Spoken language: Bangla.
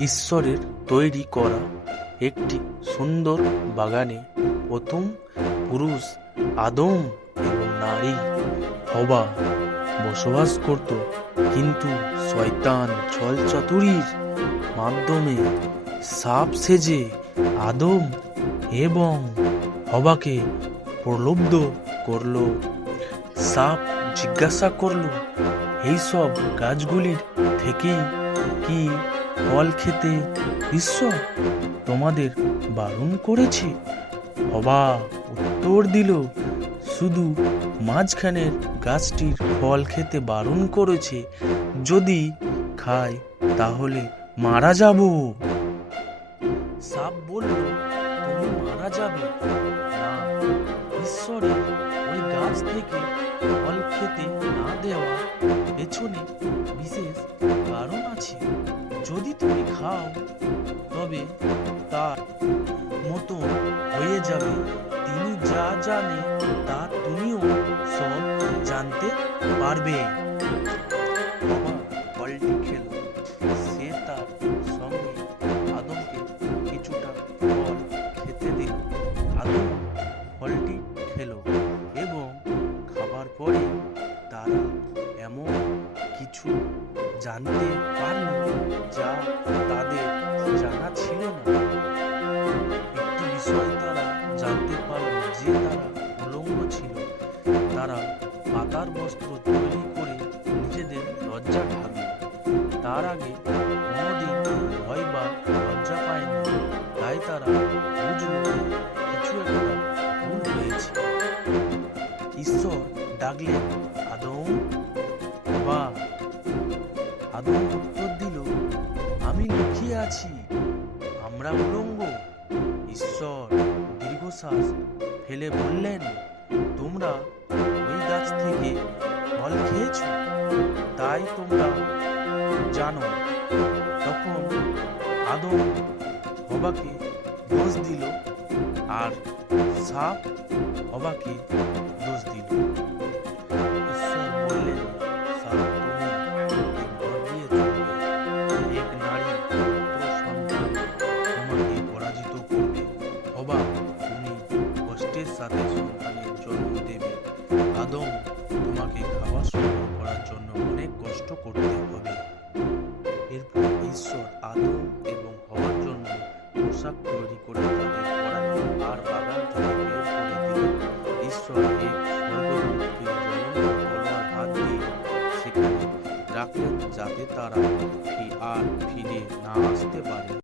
ঈশ্বরের তৈরি করা একটি সুন্দর বাগানে প্রথম পুরুষ আদম এবং নারী হওয়া বসবাস করত, কিন্তু শয়তান ছলচাতুরির মাধ্যমে সাপ সেজে আদম এবং হওয়াকে প্রলুব্ধ করল। সাপ জিজ্ঞাসা করল, এইসব গাছগুলির থেকেই কি ফল খেতে ঈশ্বর তোমাদের বারণ করেছে? হওয়া উত্তর দিল, শুধু মাঝখানের গাছটির ফল খেতে বারণ করেছে, যদি খাই তাহলে মারা যাব। সাপ বলল, তুমি মারা যাবে না, ঈশ্বরের ওই গাছ থেকে ফল খেতে না দেওয়ার পেছনে বিশেষ কারণ আছে। যদি তুমি খাও তবে তার মতো হয়ে যাবে। তিনি যা জানে তা তুমিও সব জানতে পারবে। বাবা ফলটি খেল। সে তার সঙ্গে আদমকে কিছুটা ফল খেতে দিল। আদম ফলটি খেল এবং খাবার পরে তারা এমন কিছু জানতে পারল যা তাদের জানা ছিল না। একটি বিষয় তারা জানতে পারল যে তারা উলঙ্গ ছিল। তারা পাতার বস্ত্র তৈরি করে নিজেদের লজ্জা ঢাকল। তার আগে কোনোদিন ভয় বা লজ্জা পায়নি, তাই তারা বুঝল কিছু একটা ভুল হয়েছে। ঈশ্বর ডাকলেন, আদম। বা আদম উত্তর দিল, আমি লুকিয়ে আছি, আমরা উলঙ্গ। ঈশ্বর দীর্ঘশ্বাস ফেলে বললেন, তোমরা ওই গাছ থেকে ফল খেয়েছ, তাই তোমরা জানো। তখন আদম হওয়াকে দোষ দিল আর সাপ হওয়াকে দোষ দিল। ঈশ্বর বললেন, সাপ, তুমি এই ঘর দিয়ে চলবে। এক নারী পুত্র সন্তান তোমাকে পরাজিত করবে। হবা, তুমি কষ্টের সাথে সন্তানের জন্ম দেবে। আদম, তোমাকে খাবার সংগ্রহ করার জন্য অনেক কষ্ট করতে হবে। এরপর ঈশ্বর আদম এবং হওয়ার জন্য পোশাক তৈরি করে তাদের পরালেন আর বাগান থেকে বের করে দিলেন। ঈশ্বর এক স্বর্গদূতকে জ্বলন্ত তলোয়ার হাত দিয়ে সেখানে রাখলেন, যাতে তারা আর ফিরে না আসতে পারে।